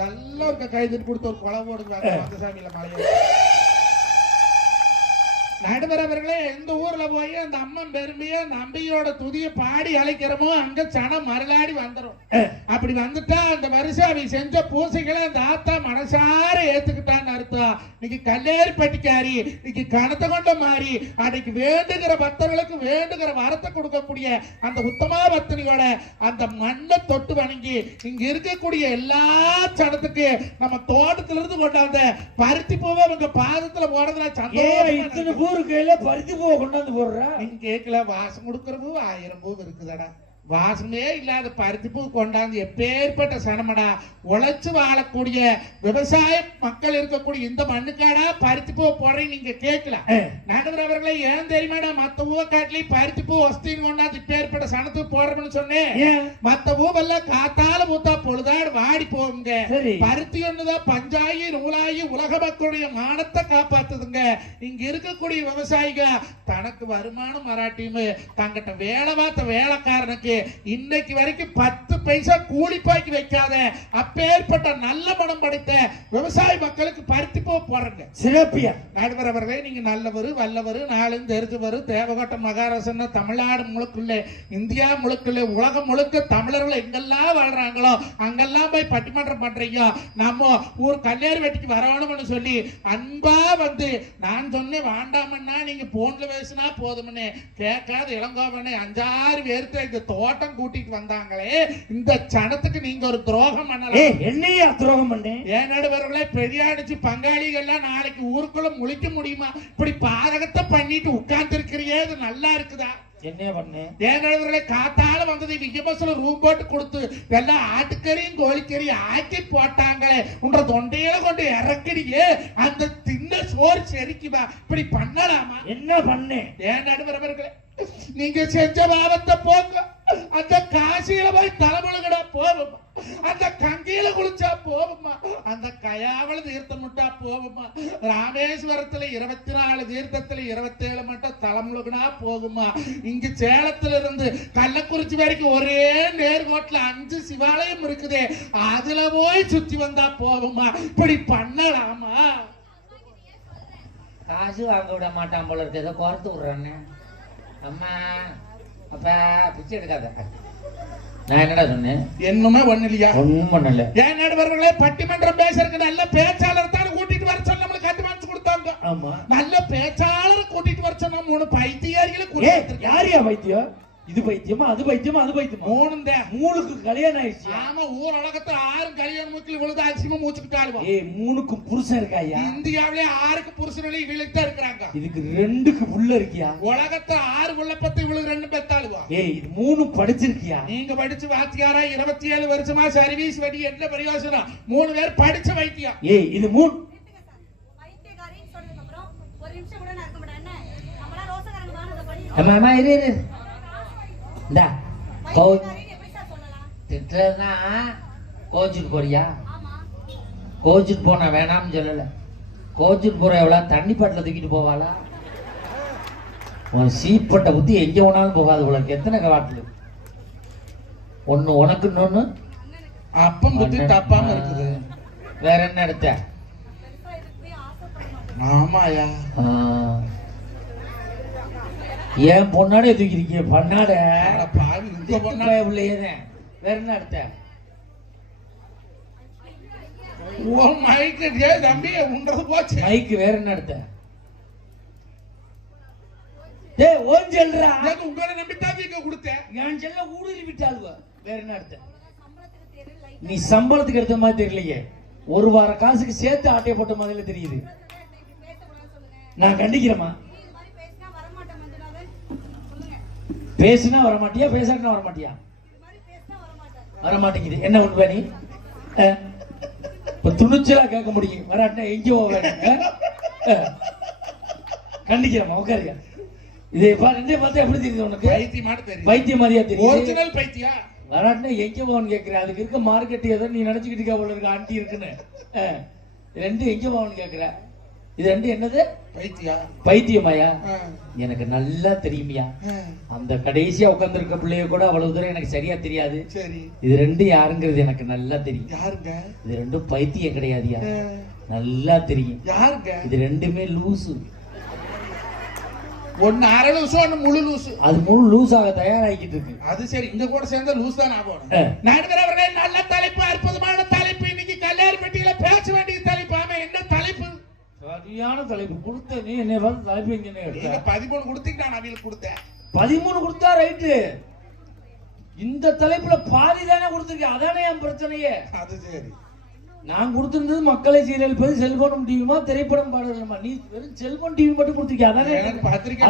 நல்லா இருக்க கைது கொடுத்து ஒரு கொலை போடுவாங்க மந்தசாமியில மலையை. நடுவர் அவர்களே, எந்த ஊர்ல போய் அந்த அம்மன் பெருமையா அந்த அம்பியோட துதிய பாடி அழைக்கிறோமோ அங்க சனம் மருளாடி வந்துடும். அப்படி வந்துட்டா அந்த வருஷம் அவ செஞ்ச பூசைகளை அந்த ஆத்தா மனசார ஏத்துக்கிட்டான்னு அர்த்தம். இன்னைக்கு கல்லேரி பட்டிக்காரி, இன்னைக்கு கணத்தை கொண்ட மாறி, அன்னைக்கு வேண்டுகிற பக்தர்களுக்கு வேண்டுகிற வரத்தை கொடுக்கக்கூடிய அந்த உத்தமா பத்தினியோட அந்த மண்ணை தொட்டு வணங்கி இங்க இருக்கக்கூடிய எல்லா சனத்துக்கு நம்ம தோட்டத்துல இருந்து கொண்டாந்த பருத்தி பூவை அவங்க பாதத்துல போடுறதுல சந்தோஷம். கையில பருத்தி பூவை கொண்டாந்து போடுறா. நீங்க கேட்கல, வாசம் கொடுக்கிற பூ 1000 பூ இருக்குதடா. வாசமே இல்லாத பருத்தி பூ கொண்டாந்து எப்பேற்பட்ட சனமடா. உழைச்சு வாழக்கூடிய விவசாய மக்கள் இருக்கக்கூடிய இந்த மண்ணுக்காடா பருத்தி பூ போடுறேன். நீங்க கேட்கல நடுவர் அவர்களை, ஏன் தெரியுமாடா மத்த பூவை காட்டிலையும் பருத்தி பூ வசதின்னு கொண்டாந்து இப்பேற்பட்ட சனத்துக்கு போடுறோம்னு சொன்னேன். மத்த பூவெல்லாம் காத்தால பூத்தா பொழுதாடு வாடி போகுங்க. பருத்தி ஒண்ணுதான் பஞ்சாயி நூலாயி உலக மக்களுடைய மானத்தை காப்பாத்துதுங்க. இங்க இருக்கக்கூடிய விவசாயிக தனக்கு வருமானம் மராட்டியுமே தங்கிட்ட வேலை பார்த்த வேலைக்காரனுக்கு இன்னைக்கு வரைக்கும் 10 பைசா கூலிப்பாய்க்கு வைக்காத அப்பேற்பட்ட நல்ல மனம் படைத்த விவசாய மக்களுக்கு பருத்தி பூ போடுறங்க. சிறப்பியா நடுவர் அவர்களே, நீங்க நல்லவரு வல்லவரு நாளும் தெரிஞ்சவரு தேவகோட்ட மகாராசன் தமிழ்நாடு முழுக்குள்ளே இந்தியா முழுக்குள்ளே உலகம் முழுக்க தமிழர்கள் எங்கெல்லாம் வாழ்றாங்களோ அங்கெல்லாம் போய் பட்டிமன்றம் பண்றீங்க. நம்ம ஊர் கல்யாண வெட்டிக்கு வரணும்னு சொல்லி அன்பா வந்து நான் சொன்னேன் வேண்டாமன்னா நீங்க போன்ல பேசினா போதும்னு கேட்காத இளங்கோவனே 5-6 பேருக்கு இந்த தோட்டம் கூட்டிட்டு வந்தாங்களே, இந்த சனத்துக்கு நீங்க ஒரு துரோகம் பண்ணலாம். என்னையா துரோகம் பண்ணேன்? ஏன் நடுவர்களே, பெரியாடிச்சு பங்காளிகள்லாம் நாளைக்கு ஊருக்குள்ள முழிக்க முடியுமா? இப்படி பாதகத்தை பண்ணிட்டு உட்கார்ந்து இருக்கிறியே, இது நல்லா இருக்குதா? என்ன பண்ண? ஏன் நடுவர்களே, காத்தால வந்தது விஜயபஸ்ல ரூம் போட்டு கொடுத்து எல்லாம் ஆட்டுக்கறியும் கோழிக்கறியும் ஆக்கி போட்டாங்களே, உன்ற தொண்டையில கொண்டு இறக்கடியே அந்த தின்ன சோறு செரிக்குமா? இப்படி பண்ணலாமா? என்ன பண்ண? ஏன் நடுவர்களே, நீங்க செஞ்ச பாவத்தை போங்க. அந்த காசியில போய் தலைமுழுகடா போகுமா, அந்த கங்கையில குளிச்சா போகுமா, அந்த கயாவள தீர்த்தம் முட்டா போகுமா, ராமேஸ்வரத்துல 24 தீர்த்தத்துல 27 மட்டும் தலைமுழுகனா போகுமா? இங்க சேலத்துல இருந்து கள்ளக்குறிச்சி வரைக்கும் ஒரே நேர்கோட்டில் 5 சிவாலயம் இருக்குதே, அதுல போய் சுத்தி வந்தா போகுமா? இப்படி பண்ணலாமா? காசு வாங்க விட மாட்டான் போல இருக்கு, ஏதோ குறைத்து விடுறான்னு. அம்மா அப்ப பிச்சை எடுக்காத. நான் என்னடா சொன்னேன்? என்னமே ஒண்ணு இல்லையா? ஒண்ணும் பண்ணல. ஏன் நடுவர்களே, பட்டிமன்றம் பேசுறதுக்கு நல்ல பேச்சாளர் தான் கூட்டிட்டு வர சொன்ன, நம்மளுக்கு அட்வான்ஸ் கொடுத்தாங்க. ஆமா, நல்ல பேச்சாளர் கூட்டிட்டு வர சொன்னா 3 பைத்தியாரிகளை கூட்டிட்டு. யாரியா பைத்தியம்? இது பைத்தியமா அது பைத்தியமா அது பைத்தியமா? 3க்கு கல்யாணம் ஆயிடுச்சு. ஆமா, ஊர் உலகத்துல 6 கல்யாணம் மூக்கில் விழுது அரிசிமா மூச்சுக்கிட்டாலும் 3க்கும் புருஷன் இருக்காயா? இந்தியாவிலே 6க்கு புருஷன் இவளுக்கு தான் இருக்கிறாங்க. இதுக்கு 2க்கு புள்ள இருக்கியா? உலகத்துல 6 உள்ள பத்து இவளுக்கு 2 பெத்தாளுவா. இது 3 படிச்சிருக்கியா? நீங்க படிச்சு வாத்தியாரா 27 வருஷமா சர்வீஸ் வடி என்ன பிரயோசனம்? 3 பேர் படிச்ச வைத்தியம். இது 3 வைத்தியகாரின்னு சொன்னதுக்கு அப்புறம் ஒரு நிமிஷம் கூட நான் இருக்க மாட்டேன். என்ன நம்மளா ரோசகாரங்க தான அத பண்ணி. அம்மா இரு இந்தா வைத்தியகாரின்னு எப்படி சார் சொல்லலாம்? திட்டறதுனா கோச்சுக்கு போறியா? ஆமா, கோச்சுக்கு போனா வேணாம்னு சொல்லல. கோச்சுக்கு போற எவ்வளவு தண்ணி பாட்டில தூக்கிட்டு போவாளா? உன் சீப்பட்ட புத்தி எங்க வேணாலும் போகாது. உனக்கு எத்தனை வாட்டில் ஒண்ணு உனக்கு இன்னொன்னு அப்பம் புத்தி தப்பாம இருக்குது. வேற என்ன எடுத்த? பெருசா இதுக்கு போய் ஆசைப்பட மாட்டேன். ஆமாயா, ஏன் பொண்ணாடே தூக்கிருக்கிய பண்ணாட பாவி இந்த பொண்ணா பிள்ளையதான். வேற என்ன எடுத்த? ஓ மைக்கு தம்பி உன்றது போச்சு. மைக்கு வேற என்ன எடுத்த? டேய் ஓன் சொல்றா. உங்களை நம்பித்தான் நீங்க கொடுத்தேன். என் செல்ல ஊடுருவி விட்டாளுவ. வேற என்ன எடுத்த? சம்பளத்துக்கு தெரியல லைட் நீ சம்பளத்துக்கு எடுத்த மாதிரி தெரியலையே, ஒரு வார காசுக்கு சேர்த்து ஆட்டைய போட்ட மாதிரில தெரியுது. பேச கூடாது சொல்லுங்க. நான் கண்டிக்கிறேமா. இது மாதிரி பேசினா வர மாட்டேன் மஞ்சளாவே சொல்லுங்க. பேசினா வரமாட்டியா, பேசாட்டினா வரமாட்டியா? இது மாதிரி பேசினா வர மாட்டேன். வரமாட்டேங்குது. என்ன உண்மை நீ? இப்ப துணிச்சலா கேட்க முடியும். வராட்டினா எங்கேயோ கண்டிக்கிறமா. உட்காரியா? இது ரெண்டே பார்த்தா எப்படி தெரியுது உனக்கு? பைத்தியம் மாதிரியா தெரியும்? ஒரிஜினல் பைத்தியா? வராட்டினா எங்க போவான்னு கேட்கிறேன். அதுக்கு இருக்க மார்க்கெட் ஏதோ நீ நினைச்சுக்கிட்டு இருக்க போல இருக்கு ஆண்டி இருக்குன்னு. ரெண்டு எங்க போவான்னு கேட்கிற. இது ரெண்டு என்னது? பைத்தியமாயா? எனக்கு நல்லா தெரியுமியா. அந்த கடைசியா உட்கார்ந்து இருக்க பிள்ளைய கூட அவ்வளவு தூரம் எனக்கு சரியா தெரியாது. இது ரெண்டு யாருங்கிறது எனக்கு நல்லா தெரியும். யாருங்க இது ரெண்டும்? பைத்தியம் கிடையாதுயா, நல்லா தெரியும். யாருங்க இது ரெண்டுமே லூசு. ஒன்னு அரை லூசு, ஒன்னு முழு லூசு. அது முழு லூஸாக தயாராகிட்டு இருக்கு. அது சரி, இங்க கூட சேர்ந்த லூஸ் தான் ஆகும். நடுவர் அவர்களே, நல்ல தலைப்பு, அற்புதமான தலைப்பு. இன்னைக்கு கல்யாணப்பட்டியில பேச வேண்டிய தலைப்பு. ஆமா, என்ன தலைப்பு? சரியான தலைப்பு கொடுத்த நீ என்ன பார்த்து தலைப்பு எங்க 13 கொடுத்தீங்க, நான் அவங்களுக்கு கொடுத்தேன். 13 கொடுத்தா ரைட்டு. இந்த தலைப்புல பாதி தானே கொடுத்துருக்கேன், அதானே என் பிரச்சனையே. அது சரி, நான் கொடுத்திருந்தது மக்களை சீரழிப்பது செல்போனும் டிவியுமா, திரைப்படம் பாடலுமா. நீ வெறும் செல்போன் டிவி மட்டும் கொடுத்துருக்கிய,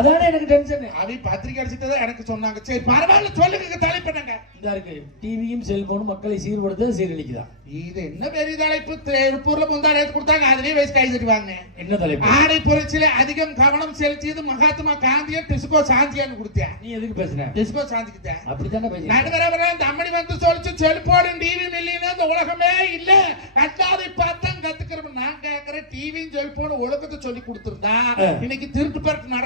அதானே எனக்கு டென்ஷன். அவை பத்திரிக்கை அடிச்சுட்டு எனக்கு சொன்னாங்க. சரி பரவாயில்ல, சொல்லுங்க தலைப்பு என்னங்க? இதா இருக்கு, டிவியும் செல்போனும் மக்களை சீர்படுத்த சீரழிக்குதா. இது என்ன பெரிய தலைப்பு? திருப்பூர்ல முந்தானே கொடுத்தாங்க, அதுலயே வயசு கைதிட்டு வாங்க. என்ன தலைப்பு? ஆடை புரட்சியில அதிகம் கவனம் செலுத்தியது மகாத்மா காந்திய டிஸ்கோ சாந்தியான்னு கொடுத்தேன். நீ எதுக்கு பேசுன? டிஸ்கோ சாந்திக்கிட்டேன். அப்படித்தானே பேசுன. நடுவரவரே, இந்த அம்மணி வந்து சொல்லிச்சு செல்போனும் டிவி இல்லைன்னா இந்த உலகமே இல்ல, ரெண்டாவது பார்த்தா கத்துக்கிறோம். நான் கேட்கிறேன், டிவியும் செல்போனும் ஒழுக்கத்தை சொல்லி கொடுத்துருந்தா இன்னைக்கு திருட்டு பறக்கு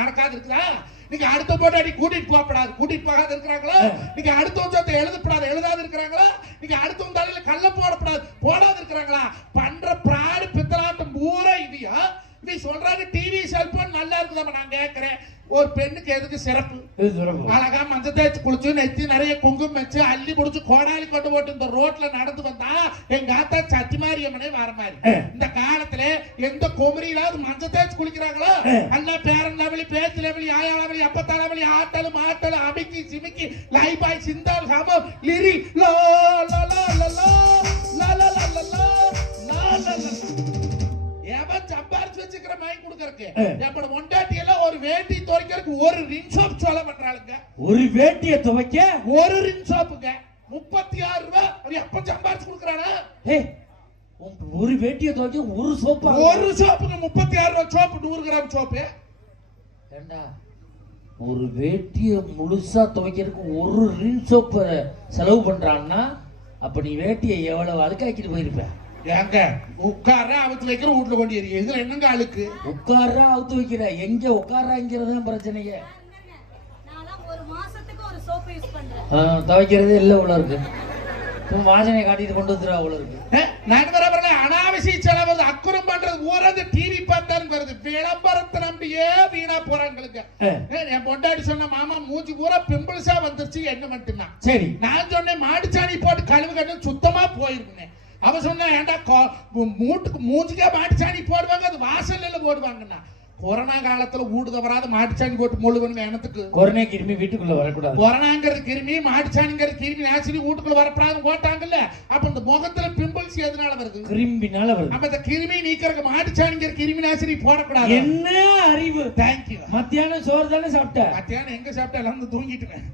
நடக்காது இருக்குதா? நீங்க அடுத்த போட்டு அடி கூட்டிட்டு போகப்படாது, கூட்டிட்டு போகாது இருக்கிறாங்களா? நீங்க அடுத்த வந்தத்தை எழுதப்படாது, எழுதாது இருக்கிறாங்களா? நீங்க அடுத்த தலையில கல்ல போடப்படாது, போடாது இருக்கிறாங்களா? பண்ற பிராடு பித்தலாட்டம் பூரா இதையா? நீ சொல்றாங்க டிவி செல்போன் நல்லா இருக்குதா? நான் கேட்கிறேன், ஒரு பெண்ணுக்கு எதுக்கு சிறப்பு? அழகா மஞ்சள் தேய்ச்சி குளிச்சு, நெத்தி நிறைய குங்குமம் வச்சு, அள்ளி முடிச்சு, கோடாலி கொண்டு போட்டு இந்த ரோட்ல நடந்து வந்தா எங்க ஆத்தா சத்திமாரியம்மனே வர மாதிரி. இந்த காலத்துல எந்த குமரியிலாவது மஞ்சள் தேய்ச்சி குளிக்கிறாங்களோ? அல்ல பேரன் லவலி, பேச்சு லவலி, ஆயா லவலி, அப்பத்தா லவலி, ஆட்டலு மாட்டலு, அமிக்கி சிமிக்கி, லைபாய், சிந்தால், ஹமம், லிரி, லோ லோ லோ லோ லோ லோ லோ லோ லோ லோ லோ லோ. எவன் சம்பாரிச்சு வச்சுக்கிற வாங்கி கொடுக்கறதுக்கு? எப்படி ஒண்டாட்டி எல்லாம் ஒரு வேட்டி துவைக்கிறதுக்கு ஒரு ரின் சோப் சொல்ல பண்றாளுங்க. ஒரு வேட்டியை துவைக்க ஒரு ரின் சோப்புங்க 36 ரூபாய். அது எப்ப சம்பாரிச்சு கொடுக்கறானா? ஒரு வேட்டியை துவைக்க ஒரு சோப்பா? ஒரு சோப்புக்கு 36 ரூபாய். Soap 100 gram soap. ஏண்டா, ஒரு வேட்டியை முழுசா துவைக்கிறதுக்கு ஒரு ரின் சோப்பு செலவு பண்றான்னா அப்ப நீ வேட்டியை எவ்வளவு அழுக்காக்கிட்டு போயிருப்ப? ஏங்க உட்கார அவுத்து வைக்கிற வீட்டுல கொண்டு ஏறி இதுல என்னங்க அழுக்கு? உட்கார அவுத்து வைக்கிற, எங்க உட்காராங்கிறதான் பிரச்சனையே. ஒரு மாசத்துக்கு ஒரு சோப்பு யூஸ் பண்றேன், துவைக்கிறதே இல்ல உள்ள இருக்கு. வாசனை காட்டிட்டு கொண்டு வந்துடுறா உள்ள இருக்கு. நண்பரவர்களே, அனாவசிய செலவு அக்குறம் பண்றது ஊரது டிவி பார்த்தாலும் வருது. விளம்பரத்தை நம்பியே வீணா போறாங்களுக்கு. என் பொண்டாடி சொன்ன, மாமா மூஞ்சி பூரா பிம்பிள்ஸா வந்துருச்சு, என்ன மட்டும்னா. சரி, நான் சொன்னேன் மாட்டுச்சாணி போட்டு கழுவு கட்டு சுத்தமா போயிருந்தேன். அவ சொன்னா, ஏன்டா மூட்டுக்கு மூஞ்சிக்கே மாட்டுச்சாணி போடுவாங்க, அது வாசல்ல போடுவாங்கன்னா. கொரோனா காலத்துல வீடு தவறாத மாட்டுச்சாணி போட்டு முழுவதும் எனத்துக்கு. கொரோனா கிருமி வீட்டுக்குள்ள வரக்கூடாது. கொரோனாங்கிறது கிருமி, மாட்டுச்சாணிங்கிறது கிருமி நாசினி வீட்டுக்குள்ள வரப்படாது போட்டாங்கல்ல. அப்ப இந்த முகத்துல பிம்பிள்ஸ் எதனால வருது? கிருமினால வருது. அப்ப இந்த கிருமி நீக்கிறதுக்கு மாட்டுச்சாணிங்கிற கிருமி நாசினி போடக்கூடாது. என்ன அறிவு! தேங்க்யூ. மத்தியானம் சோறு தானே சாப்பிட்ட? மத்தியானம் எங்க சாப்பிட்டா எல்லாம் தூங்கிட்டுவேன்.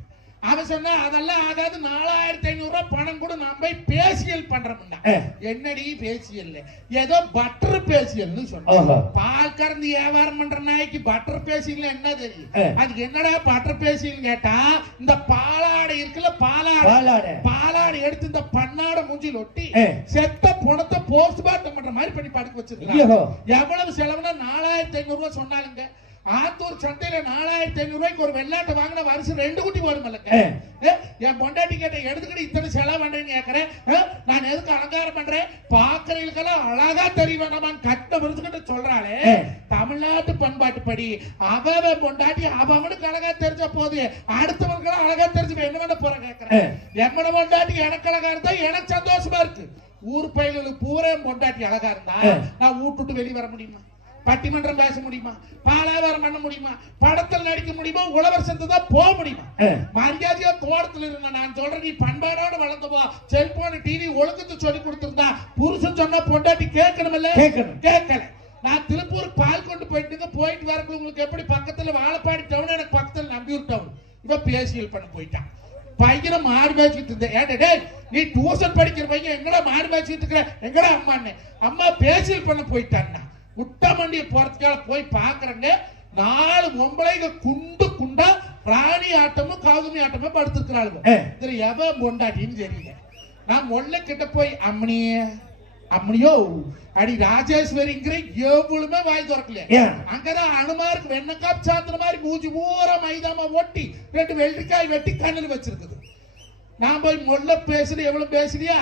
அவன் சொன்னா, அதெல்லாம் ஆகாது, 4500 ரூபாய் பணம் கூட நான் போய் பேசியல் பண்றோம்னா. என்னடி பேசியல்? ஏதோ பட்டர் பேசியல்னு சொன்ன. பால் கறந்து வியாபாரம் பண்ற நாய்க்கு பட்டர் பேசியல் என்ன தெரியும்? அதுக்கு என்னடா பட்டர் பேசியல் கேட்டா, இந்த பாலாடை இருக்குல்ல, பாலாடை எடுத்து இந்த பண்ணாட மூஞ்சில் ஒட்டி செத்த பணத்தை போஸ்ட்மார்ட்டம் பண்ற மாதிரி பண்ணி படுக்க வச்சிருக்காங்க. எவ்வளவு செலவுனா 4500 ரூபாய் சொன்னாலுங்க. ஆத்தூர் சந்தையில 4500 ரூபாய்க்கு ஒரு வெள்ளாட்டை வாங்கின வருஷம் 2 குட்டி போடுமல்லங்க. என் பொண்டாட்டி கேட்ட, எடுத்துக்கிட்டு இத்தனை செலவு பண்றேன்னு கேட்கறேன். நான் எதுக்கு அலங்காரம் பண்றேன்? பாக்குறதுக்கெல்லாம் அழகா தெரிய வேண்டாமான்னு கட்ட விருதுகிட்ட சொல்றாளே. தமிழ்நாட்டு பண்பாட்டு படி அவன் பொண்டாட்டி அவனுக்கு அழகா தெரிஞ்ச போது அடுத்தவனுக்கு அழகா தெரிஞ்சு என்ன பண்ண போற கேட்கறேன். எம்மட பொண்டாட்டி எனக்கு அழகா இருந்தா எனக்கு சந்தோஷமா இருக்கு. ஊர் பயிலுக்கு பூரா பொண்டாட்டி அழகா இருந்தா நான் வீட்டுட்டு வெளியே வர முடியுமா? பட்டிமன்றம் பேச முடியுமா? பாலாவாரம் பண்ண முடியுமா? படத்தில் நடிக்க முடியுமா? உழவர் சந்தைதான் போக முடியுமா? மரியாதையா தோட்டத்தில் இருந்த நான் சொல்றேன், நீ பண்பாடோட வளர்ந்தவா. செல்போன் டிவி ஒழுக்கத்தை சொல்லி கொடுத்திருந்தா புருஷன் சொன்னா பொண்டாட்டி கேட்கணும் இல்ல? கேட்கல. நான் திருப்பூர் பால் கொண்டு போயிட்டு வரக்குள்ள உங்களுக்கு எப்படி பக்கத்துல வாழப்பாடி டவுன், எனக்கு பக்கத்துல நம்பியூர் டவுன். இவ பேசியல் பண்ண போயிட்டான். பையனை மாடு மேய்ச்சிட்டு இருந்தேன். நீ டியூஷன் படிக்கிற பையன் எங்கடா மாடு மேய்ச்சிட்டு இருக்கிற? எங்கடா அம்மான்னு. அம்மா பேசியல் பண்ண போயிட்டான்னா. முட்டமண்டிய போறதுக்காக போய் பாக்குறேங்க, 4 பொம்பளைங்க குண்டு குண்டா ராணி ஆட்டமும் கௌதமி ஆட்டமும் படுத்திருக்கிறாளுங்க. இதுல எவன் பொண்டாட்டின்னு தெரியல. நான் முல்லை கிட்ட போய், அம்மனியே அப்படியோ அடி ராஜேஸ்வரிங்கிற எவ்வளவுமே வாய் திறக்கல. ஏன்? அங்கதான் அனுமாருக்கு வெண்ணக்காப் சாத்திர மாதிரி மூஞ்சி பூரா மைதாமா ஒட்டி 2 வெள்ளரிக்காய் வெட்டி கண்ணில் வச்சிருக்குது. நான் போய் மொல்ல பேசுறேன், எவ்வளவு பேசுறியா?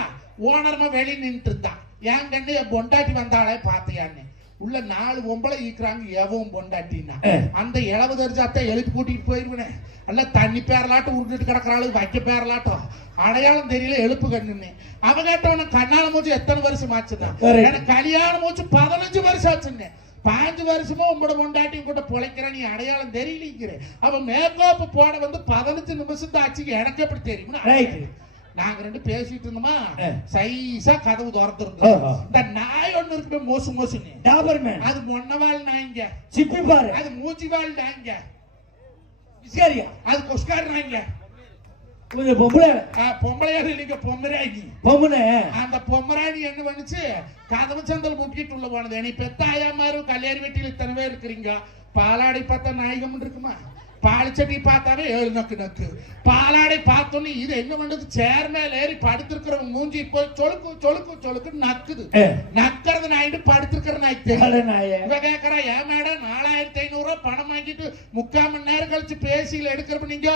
ஓனரமா வெளியே நின்றுட்டு இருந்தான். என் கண்ணு என் பொண்டாட்டி வந்தாலே பாத்தியான்னு. உள்ள 4 பொம்பளை ஈக்குறாங்க, எவன் பொண்டாட்டின்னா அந்த இளவு தெரிஞ்சாத்தான் எழுப்பி கூட்டிட்டு போயிருவேன். அல்ல தண்ணி பேரலாட்டம் உருட்டுட்டு கிடக்குறாளுக்கு வைக்க பேரலாட்டம் அடையாளம் தெரியல எழுப்பு கண்ணுன்னு. அவ கேட்டவன கண்ணால மூச்சு எத்தனை வருஷம் ஆச்சுதான்? எனக்கு கல்யாணம் மூச்சு 15 வருஷம் ஆச்சுன்னு. 5 வருஷமா உங்களோட பொண்டாட்டியும் கூட பொழைக்கிற நீ அடையாளம் தெரியலங்கிற. அவன் மேக்கப் போட வந்து 15 நிமிஷம் தான் ஆச்சு. எனக்கு எப்படி தெரியும்? நாங்க 2 பேசிட்டு இருந்தோமா, சைஸா கதவு திறந்துருந்தோம். இந்த நாய் ஒண்ணு இருக்கு மோசு மோசுன்னு, அது மொன்னவாள் நாய்ங்க. சிப்பி பாரு, அது மூச்சிவாள் நாய்ங்க. அது கொஸ்கார் நாய்ங்க. பொம்பளையாரு இல்லைங்க, பொம்மராணி. அந்த பொம்மராணி என்ன பண்ணுச்சு, கதவு சந்தல் முட்டிட்டு உள்ள போனது. நீ பெத்த ஆயாமாரு கல்யாணி வெட்டியில் இத்தனை பேர் இருக்கிறீங்க. பாலாடை பார்த்தா நாயகம் இருக்குமா? பாலிச்சட்டி பார்த்தாவே 7 நக்கு நக்கு. பாலாடை பார்த்தோன்னு இது என்ன பண்றது, சேர் மேல ஏறி படுத்திருக்கிறவங்க மூஞ்சி போய் சொலுக்கு சொலுக்கு சொலுக்கு நக்குது. நக்கிறது நாயிட்டு படுத்திருக்கிற நாய் இவ கேக்குறா, ஏன் மேடம் 4500 ரூபாய் பணம் வாங்கிட்டு 3/4 மணி நேரம் கழிச்சு பேசியில எடுக்கிறப்ப நீங்க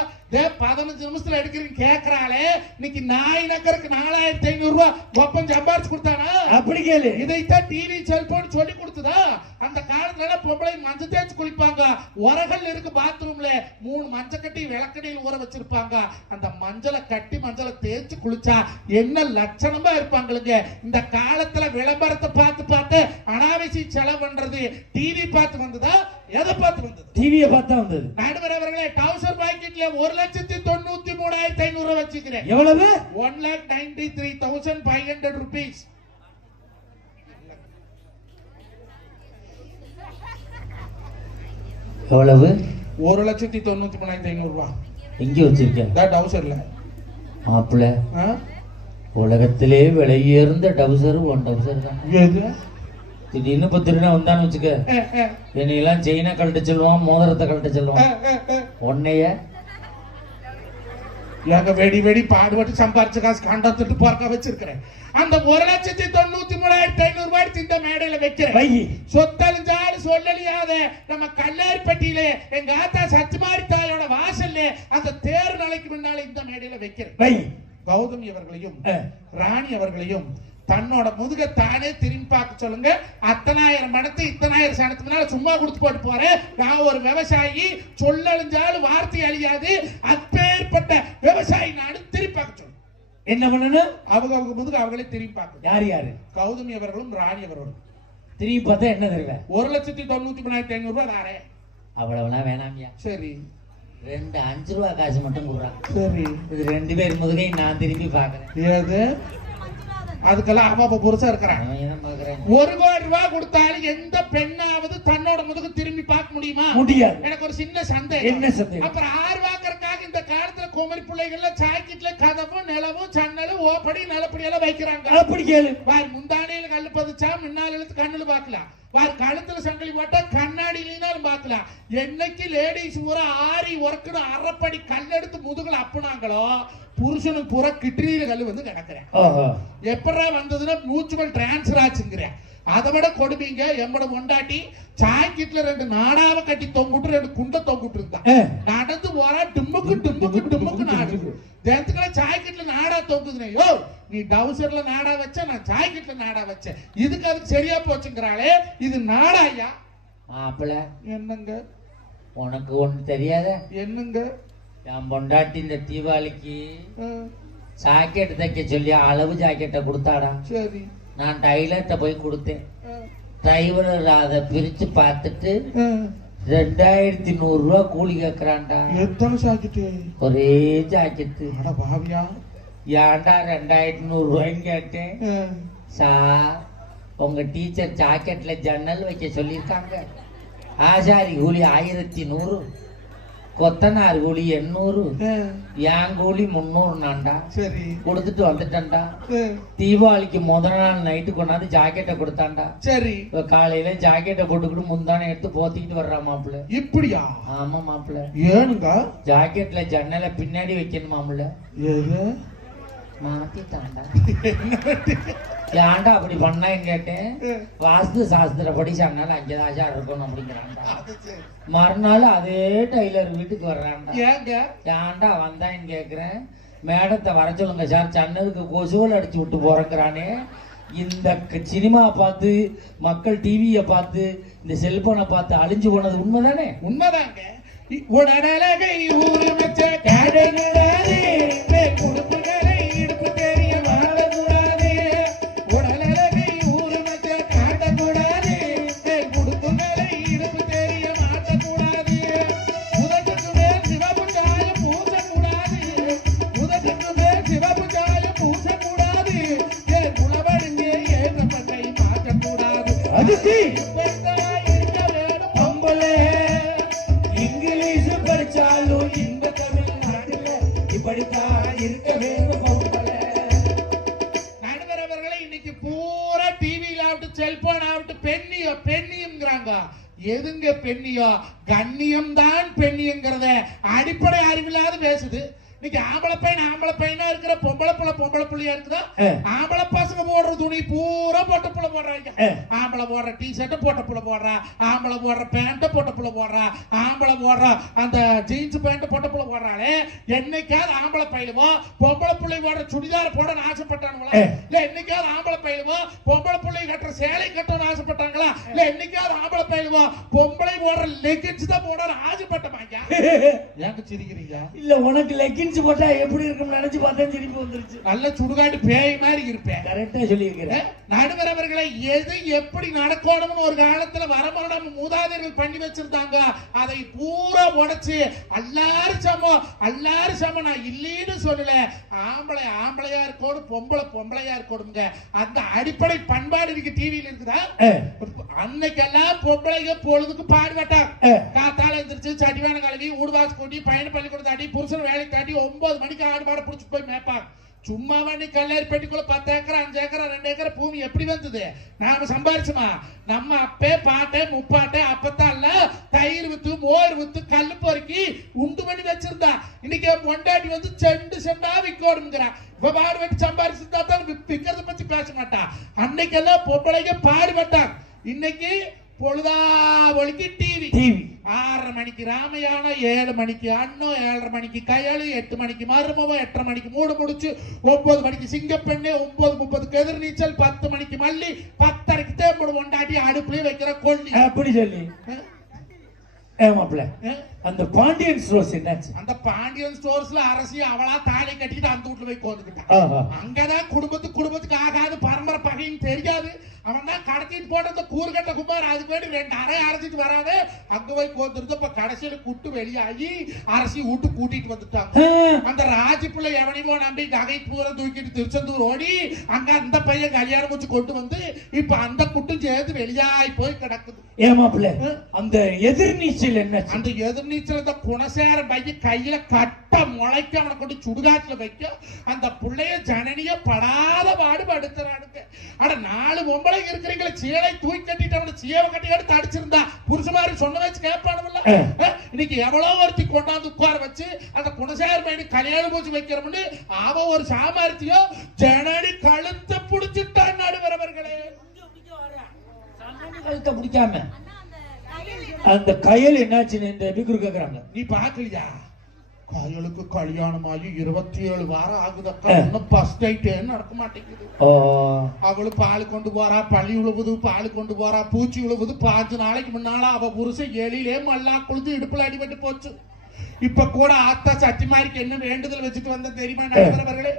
15 நிமிஷத்துல எடுக்கிறீங்க கேக்குறாளே. இன்னைக்கு நாய் நக்கறதுக்கு 4500 ரூபாய் ஒப்பம் சம்பாரிச்சு கொடுத்தானா? அப்படி கேளு. இதைத்தான் டிவி செல்போன் சொல்லி கொடுத்ததா? அந்த காலத்துல பொம்பளை மஞ்சள் தேய்ச்சி குளிப்பாங்க. உரகல் இருக்கு பாத்ரூம்ல, 3 மஞ்சள் கட்டி விளக்கடியில் ஊற வச்சிருப்பாங்க. அந்த மஞ்சளை கட்டி மஞ்சளை தேய்ச்சி குளிச்சா என்ன லட்சணமா இருப்பாங்களுக்கு. இந்த காலத்துல விளம்பரத்தை பார்த்து பார்த்து அனாவசிய செலவு பண்றது. டிவி பார்த்து வந்ததா? எதை பார்த்து வந்தது? டிவியை பார்த்தா வந்தது. நடுவர் அவர்களே, டவுசர் பாக்கெட்ல 1,93,500 வச்சுக்கிறேன். எவ்வளவு? 1,93,500 rupees. எவ்வளவு? 1,93,500 ரூபாய். எங்க வச்சிருக்கேன்? டவுசர்ல. மாப்பிள்ள, உலகத்திலே விலையுயர்ந்த டவுசர் 1 டவுசர் தான். திடீர்னு 10 ரூபா வந்தான்னு வச்சுக்க, என்னையெல்லாம் செயினை கழட்ட சொல்லுவான், மோதிரத்தை கழட்ட சொல்லுவான். உன்னைய வெடி வெடி பாடுபட்டு சம்பாரிச்ச காசு கண்டத்துட்டு பார்க்க வச்சிருக்கிறேன். அந்த 1,93,500 ரூபாய் இந்த மேடையில வைக்கிறேன். சொத்தழிஞ்சாலும் சொல்லலியாத நம்ம கல்லேரிப்பட்டியில எங்க ஆத்தா சத்துமாரி தாயோட வாசல்ல அந்த தேர் நாளைக்கு முன்னால இந்த மேடையில வைக்கிறேன். கௌதமி அவர்களையும் ராணி அவர்களையும் தன்னோட முதுக தானே திரும்பி பார்க்க சொல்லுங்க. 1,000 பணத்தை 1,000 சனத்துக்குனால சும்மா கொடுத்து போட்டு போறேன். நான் ஒரு விவசாயி, சொல்லழிஞ்சாலும் வார்த்தை அழியாது. அப்பேற்பட்ட விவசாயி நாடு திரும்பி பார்க்க சொல்லுங்க. என்ன பண்ணணும்? அவங்க முதுக அவங்களே திரும்பி பார்க்க. யார் யாரு? கௌதமி அவர்களும் ராணி அவர்களும். திரும்பி பார்த்தா என்ன தெரியல. 1,93,500 ரூபாய் தாரே. அவ்வளவுலாம் வேணாமியா? சரி, 2 5 ரூபா காசு மட்டும் கொடுறான். சரி, இது 2 பேர் முதுகை நான் திரும்பி பாக்குறேன். ஏது? அதுக்கெல்லாம் அவ புருஷா இருக்கிறான். 1 கோடி ரூபாய் கொடுத்தாலும் எந்த பெண்ணாவது தன்னோட முதுகு திரும்பி பார்க்க முடியுமா? முடியாது. எனக்கு ஒரு சின்ன சந்தேகம். என்ன சந்தேகம்? அப்புறம் ஆர்வாக்கறதுக்காக இந்த காலத்துல குமரி பிள்ளைகள்ல சாக்கெட்ல கதவும் நிலவும் சன்னலும் ஓப்படி நல்லபடி எல்லாம் வைக்கிறாங்க. அப்படி கேளு. வார் முந்தானையில கல்லு பதிச்சா முன்னால எழுத்து கண்ணுல பாக்கலாம். வார் கழுத்துல சங்கிலி போட்டா கண்ணாடியிலும் பாக்கலாம். என்னைக்கு லேடிஸ் பூரா ஆரி ஒர்க்குன்னு அரைப்படி கல்லெடுத்து முதுகுல அப்புனாங்களோ புருஷனுக்கு பூரா கிட்னியில கல்லு வந்து கிடக்குறேன். எப்படா வந்ததுன்னா மியூச்சுவல் டிரான்ஸ்ஃபர் ஆச்சுங்கிறேன். அதை விட கொடுப்பீங்க. எம்மோட பொண்டாட்டி சாக்கெட்ல 2 நாடாவை கட்டி தொங்குட்டு 2 குண்டை தொங்குட்டு இருந்தா நடந்து போறா. டிம்முக்கு டிம்முக்கு டிம்முக்கு நாடு தேத்துக்களை சாக்கெட்ல நாடா தொங்குதுனே. யோ, நீ டவுசர்ல நாடா வச்ச, நான் சாக்கெட்ல நாடா வச்சேன். இதுக்கு அதுக்கு சரியா போச்சுங்கிறாளே, இது நாடா ஐயா? மாப்பிள்ள, என்னங்க உனக்கு ஒண்ணு தெரியாத? என்னங்க? என் பொண்டாட்டி இந்த தீபாவளிக்கு ஜாக்கெட் தைக்க சொல்லி அளவு ஜாக்கெட்டை கொடுத்தாடா. சரி, நான் டைலர்ட்ட போய் கொடுத்தேன். டிரைவர் அதை பிரிச்சு பார்த்துட்டு 2,100 ரூபா கூலி கேக்குறான்டா. எத்தனை ஜாக்கெட்டு? ஒரே ஜாக்கெட்டு. பாவியா, ஏன்டா 2,100 ரூபாய்ன்னு கேட்டேன். சார், உங்க டீச்சர் ஜாக்கெட்ல ஜன்னல் வைக்க சொல்லியிருக்காங்க. ஆசாரி கூலி 1,100, கொத்தனார் கூலி 800, என் கூலி 300 நான்டா. சரி, கொடுத்துட்டு வந்துட்டேன்டா. தீபாவளிக்கு முதல் நாள் நைட்டு கொண்டாந்து ஜாக்கெட்டை கொடுத்தான்டா. சரி, காலையில ஜாக்கெட்டை போட்டுக்கிட்டு முந்தானை எடுத்து போத்திக்கிட்டு வர்றா மாப்பிள்ள. இப்படியா? ஆமா மாப்பிள்ள. ஏனுங்க? ஜாக்கெட்ல ஜன்னலை பின்னாடி வைக்கணும் மாப்பிள்ள. மாத்திட்டான்டா. ஏன்டா அப்படி பண்ணேன்னு கேட்டேன். வாஸ்து சாஸ்திரப்படி சொன்னாலும் 5 தாசா இருக்கணும் அப்படிங்கிறான்டா. மறுநாள் அதே டைலர் வீட்டுக்கு வர்றான்டா. ஏன்டா வந்தான்னு கேக்குறேன். மேடத்தை வர சொல்லுங்க சார், சன்னதுக்கு கொசுவல் அடிச்சு விட்டு போறேங்கிறானே. இந்த சினிமா பார்த்து மக்கள் டிவியை பார்த்து இந்த செல்போனை பார்த்து அழிஞ்சு போனது உண்மைதானே? உண்மைதாங்க. உடனழகை ஊருமிச்ச காடுகிறாரே, குடுப்புகளை இடுப்பு தெரிய வாழக்கூடாதே. உடனழகை ஊருமிச்ச காட்டக்கூடாதே, குடுப்புகளை இடுப்பு தெரிய மாட்டக்கூடாது. உதட்டுக்கு மேல் சிவப்பு சாயம் பூசக்கூடாது, உதட்டுக்கு மேல் சிவப்பு சாயம் பூசக்கூடாது. குணவடுங்க ஏற்றப்பட்டை மாற்றக்கூடாது. அதுக்கு இருக்க வேணும் பொம்பளை. இங்கிலீஷ் படிச்சாலும் இந்த தமிழ்நாட்டில் இப்படித்தான் இருக்க வேண்டும் பொம்பளை. நடுவர் அவர்களை இன்னைக்கு பூரா டிவியில ஆகட்டும் செல்போன் ஆகட்டும் பெண்ணியம்ங்கிறாங்க. எதுங்க பெண்ணியம்? கண்ணியம் தான் பெண்ணியங்கிறத அடிப்படை அறிவில்லாத பேசுது. இன்னைக்கு ஆம்பளை பையனா இருக்கிற பொம்பளை புள்ளையா இருக்குதா? ஆம்பளை பசங்க போடுற துணி பூரா பொட்ட புள்ள போடுறாங்க. ஆம்பளை போடுற டிஷர்ட்ட பொட்ட புள்ள போடுறா, ஆம்பளை போடுற பேண்ட பொட்ட புள்ள போடுறா, ஆம்பளை போடுற அந்த ஜீன்ஸ் பேண்ட் பொட்ட புள்ள போடுறாளே. என்னைக்காவது ஆம்பளை பையலுவோ பொம்பளை பிள்ளை போடுற சுடிதார் போட ஆசைப்பட்டானுங்களா? இல்ல என்னைக்காவது ஆம்பளை பையலுவோ பொம்பளை பிள்ளை கட்டுற சேலை கட்டணும்னு ஆசைப்பட்டாங்களா? இல்ல என்னைக்காவது ஆம்பளை பையலுவோ பொம்பளை போடுற லெகின்ஸ் தான் போட ஆசைப்பட்டமாங்க. ஏங்க சிரிக்கிறீங்க? இல்ல உனக்கு லெகின்ஸ் போட்டா எப்படி இருக்கும் நினைச்சு பார்த்தா சிரிப்பு வந்துருச்சு. நல்ல சுடுகாட்டு பேய் மாதிரி இருப்பேன். கரெக்டா சொல்லியிருக்கிறேன். நடுவர் அவர்களை எது எப்படி நடக்கணும்னு ஒரு காலத்துல வரமரணம் மூதாதையர்கள் பண்ணி வச்சிருந்தாங்க. அதை பூரா உடைச்சு எல்லாரும் சமம் நான் இல்லைன்னு சொல்லல. ஆம்பளையா இருக்கணும், பொம்பளையா இருக்கணுங்க. அந்த அடிப்படை பண்பாடு இன்னைக்கு டிவியில இருக்குதா? அன்னைக்கெல்லாம் பொம்பளைங்க பொழுதுக்கு பாடுபட்டாங்க. காத்தால எந்திரிச்சு சட்டிவான கழுவி ஊடுவாசு கொட்டி பையனை பள்ளிக்கூடத்தை அடி புருஷன் வேலைக்கு தாட்டி 9 மணிக்கு ஆடு மாட புடிச்சு போய் மேப்பாங்க. சும்மா வண்டி கல்லேரி பெட்டிக்குள்ள 10 ஏக்கர் 5 ஏக்கர் 2 ஏக்கர் பூமி எப்படி வந்தது? நாம சம்பாரிச்சுமா? நம்ம அப்பே பாட்டை முப்பாட்டை அப்பத்தான் தயிர் வித்து மோர் வித்து கல்லு பொறுக்கி உண்டு பண்ணி வச்சிருந்தா. இன்னைக்கு பொண்டாட்டி வந்து செண்டா விற்கணுங்கிறா. இப்ப பாடு வெட்டி சம்பாரிச்சிருந்தா தான் விற்கிறத பத்தி பேச மாட்டா. அன்னைக்கெல்லாம் பொம்பளைங்க பாடுபட்டாங்க. இன்னைக்கு பொழுதா ஒளிக்கு டிவி 6:30 மணிக்கு ராமையான, 7 மணிக்கு அண்ணோ, 7:30 மணிக்கு கையாளு, 8 மணிக்கு மருமவ, 8:30 மணிக்கு மூடு முடிச்சு, 9 மணிக்கு சிங்கப்பெண்ணு, 9:30 எதிர் நீச்சல், 10 மணிக்கு மல்லி, 10:30 தேம்படு கொண்டாடி அடுப்புலயே வைக்கிற கொல்லி. அப்படி சொல்லி அந்த பாண்டியன் ஸ்டோர்ஸ் என்னாச்சு? அந்த பாண்டியன் ஸ்டோர்ஸ்ல அரசி அவளா தாலி கட்டிட்டு அந்த வீட்டுல போய் கோந்துக்கிட்டான். அங்கதான் குடும்பத்துக்கு ஆகாது, பரம்பரை பகைன்னு தெரியாது. அவன் தான் கடத்திட்டு போட்ட கூறுகட்ட குமார் அதுக்கு வேண்டி 2 அறை அரைச்சிட்டு வராது. அங்க போய் கோந்துருது. இப்ப கடைசியில குட்டு வெளியாகி அரசி வீட்டு கூட்டிட்டு வந்துட்டாங்க. அந்த ராஜி பிள்ளை எவனையோ நம்பி நகை பூரா தூக்கிட்டு திருச்செந்தூர் ஓடி அங்க அந்த பையன் கல்யாணம் வச்சு கொண்டு வந்து இப்ப அந்த குட்டும் சேர்த்து வெளியாகி போய் கிடக்குது. ஏமாப்பிள்ள அந்த எதிர்நீச்சல் என்ன? அந்த எதிர்நீச்சல் இந்த குணசேர பையன் கையில கட்ட முளைக்க அவனை கொண்டு சுடுகாட்டுல வைக்க அந்த பிள்ளைய ஜனனிய படாத பாடு படுத்துறானுங்க. ஆனா 4 பொம்பளை இருக்கிறீங்களா சீலை தூக்கி கட்டிட்டு அவனை சீவை கட்டி எடுத்து அடிச்சிருந்தா புருஷ மாதிரி சொன்ன வச்சு கேட்பானுல்ல. இன்னைக்கு எவ்வளவு ஒருத்தி கொண்டாந்து உட்கார வச்சு அந்த குணசேர பையனுக்கு கல்யாணம் போச்சு வைக்கிறோம்னு அவ ஒரு சாமர்த்தியம் ஜனனி கழுத்தை புடிச்சுட்டான். நடுவரவர்களே கழுத்தை பிடிக்காம அந்த கையல் என்னாச்சுன்னு இந்த பிகுரு கேக்குறாங்க. நீ பாக்கலையா? கையலுக்கு கல்யாணம் ஆகி 27 வாரம் ஆகுதக்கா. இன்னும் ஃபர்ஸ்ட் நைட்டே நடக்க மாட்டேங்குது. அவளு பால் கொண்டு போறா, பள்ளி உழுவுது, பால் கொண்டு போறா, பூச்சி உழுவுது. 5 நாளைக்கு முன்னால அவ புருஷன் எலியிலே மல்லா குளித்து இடுப்புல அடிபட்டு போச்சு. இப்ப கூட ஆத்தா சட்டி மாதிரிக்கு என்ன வேண்டுதல் வச்சுட்டு வந்த தெரியுமா நடுவரவர்களே?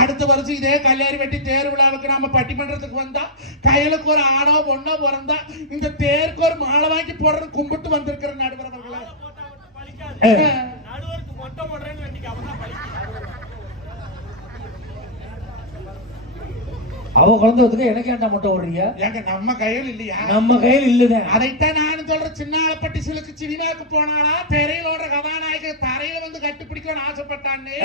அடுத்த வருஷம் இதே கல்யாணி வெட்டி தேர் விழாவுக்கு நாம பட்டிமன்றத்துக்கு வந்தா கையலுக்கு ஒரு ஆணோ பொண்ணோ பிறந்தா இந்த தேருக்கு ஒரு மாலை வாங்கி போடுற கும்பிட்டு வந்திருக்கிற நடுவரவர்களே. அவ குழந்தைக்கு எனக்கு ஏன்டா மொட்டை ஓடுறீங்க? எங்க நம்ம கையில் இல்லையா? நம்ம கையில் இல்லதான். அதைத்தான் நான் சொல்றேன். சின்னாளப்பட்டி சிலுக்கு சினிமாவுக்கு போனாலா திரையில ஓடுற கதாநாயக தரையில வந்து கட்டுப்பிடிக்கணும்னு ஆசைப்பட்டான்னு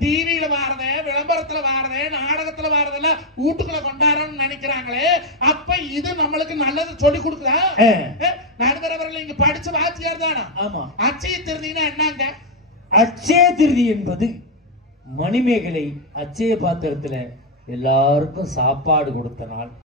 டிவியில வாரதே, விளம்பரத்துல வாரதே, நாடகத்துல வாரதெல்லாம் வீட்டுக்குள்ள கொண்டாடணும்னு நினைக்கிறாங்களே. அப்ப இது நம்மளுக்கு நல்லது சொல்லி கொடுக்குதா? நடுவரவர்கள் இங்க படிச்ச வாத்தியார் தானா? ஆமா. அச்சய திருதினா என்னங்க? அச்சய திருதி என்பது மணிமேகலை அச்சய பாத்திரத்துல எல்லாருக்கும் சாப்பாடு கொடுத்த நாள்.